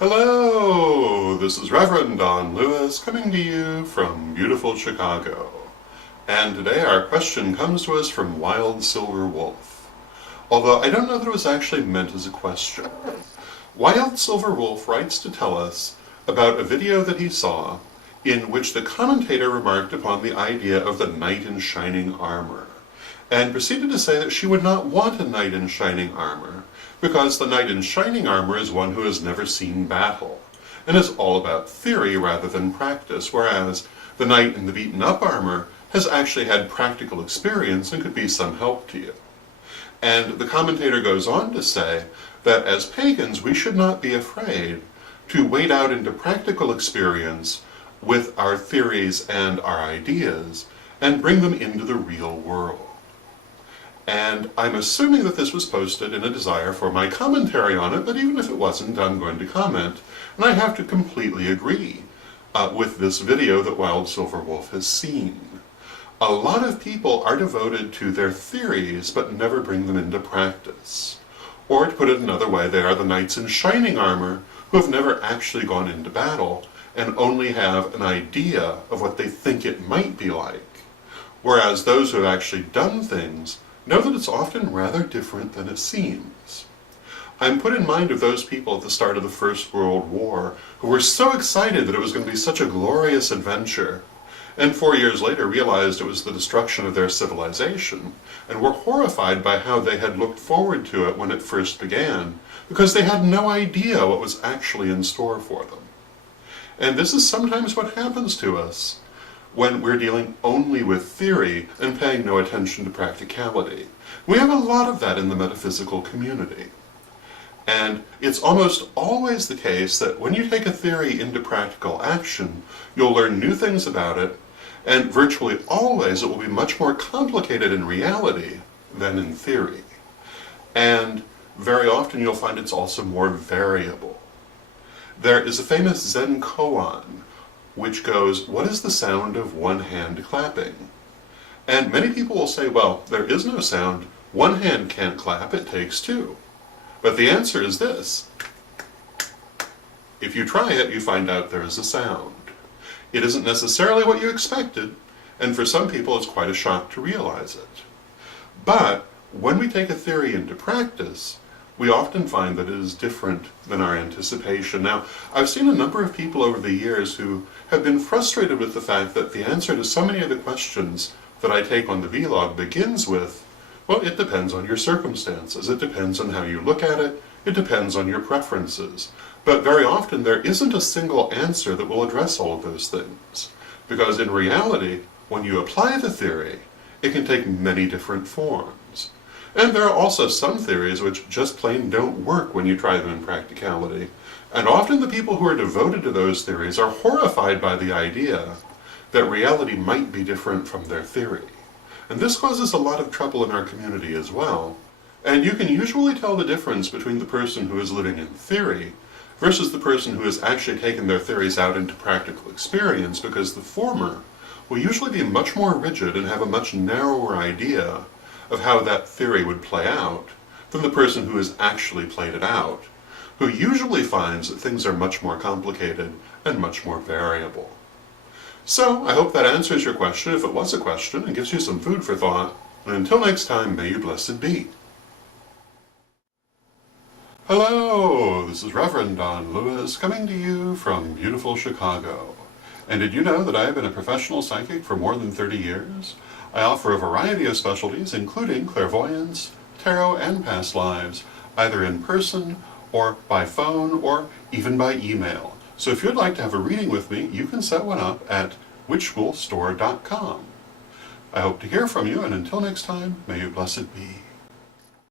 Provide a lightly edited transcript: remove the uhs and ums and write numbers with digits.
Hello, this is Reverend Don Lewis coming to you from beautiful Chicago. And today our question comes to us from Wild Silver Wolf. Although I don't know that it was actually meant as a question. Wild Silver Wolf writes to tell us about a video that he saw in which the commentator remarked upon the idea of the knight in shining armor, and proceeded to say that she would not want a knight in shining armor, because the knight in shining armor is one who has never seen battle, and is all about theory rather than practice, whereas the knight in the beaten-up armor has actually had practical experience and could be some help to you. And the commentator goes on to say that as pagans we should not be afraid to wade out into practical experience with our theories and our ideas and bring them into the real world. And I'm assuming that this was posted in a desire for my commentary on it, but even if it wasn't, I'm going to comment. And I have to completely agree with this video that Wild Silver Wolf has seen. A lot of people are devoted to their theories, but never bring them into practice. Or to put it another way, they are the knights in shining armor who have never actually gone into battle and only have an idea of what they think it might be like. Whereas those who have actually done things know that it's often rather different than it seems. I'm put in mind of those people at the start of the First World War who were so excited that it was going to be such a glorious adventure, and 4 years later realized it was the destruction of their civilization, and were horrified by how they had looked forward to it when it first began, because they had no idea what was actually in store for them. And this is sometimes what happens to us when we're dealing only with theory and paying no attention to practicality. We have a lot of that in the metaphysical community. And it's almost always the case that when you take a theory into practical action, you'll learn new things about it, and virtually always it will be much more complicated in reality than in theory. And very often you'll find it's also more variable. There is a famous Zen koan which goes, "What is the sound of one hand clapping?" And many people will say, well, there is no sound. One hand can't clap, it takes two. But the answer is this. If you try it, you find out there is a sound. It isn't necessarily what you expected, and for some people it's quite a shock to realize it. But when we take a theory into practice, we often find that it is different than our anticipation. Now, I've seen a number of people over the years who have been frustrated with the fact that the answer to so many of the questions that I take on the vlog begins with, well, it depends on your circumstances, it depends on how you look at it, it depends on your preferences. But very often there isn't a single answer that will address all of those things. Because in reality, when you apply the theory, it can take many different forms. And there are also some theories which just plain don't work when you try them in practicality. And often the people who are devoted to those theories are horrified by the idea that reality might be different from their theory. And this causes a lot of trouble in our community as well. And you can usually tell the difference between the person who is living in theory versus the person who has actually taken their theories out into practical experience, because the former will usually be much more rigid and have a much narrower idea of how that theory would play out than the person who has actually played it out, who usually finds that things are much more complicated and much more variable. So, I hope that answers your question, if it was a question, and gives you some food for thought. And until next time, may you blessed be. Hello, this is Reverend Don Lewis coming to you from beautiful Chicago. And did you know that I have been a professional psychic for more than 30 years? I offer a variety of specialties, including clairvoyance, tarot, and past lives, either in person, or by phone, or even by email. So if you'd like to have a reading with me, you can set one up at witchschoolstore.com. I hope to hear from you, and until next time, may you blessed be.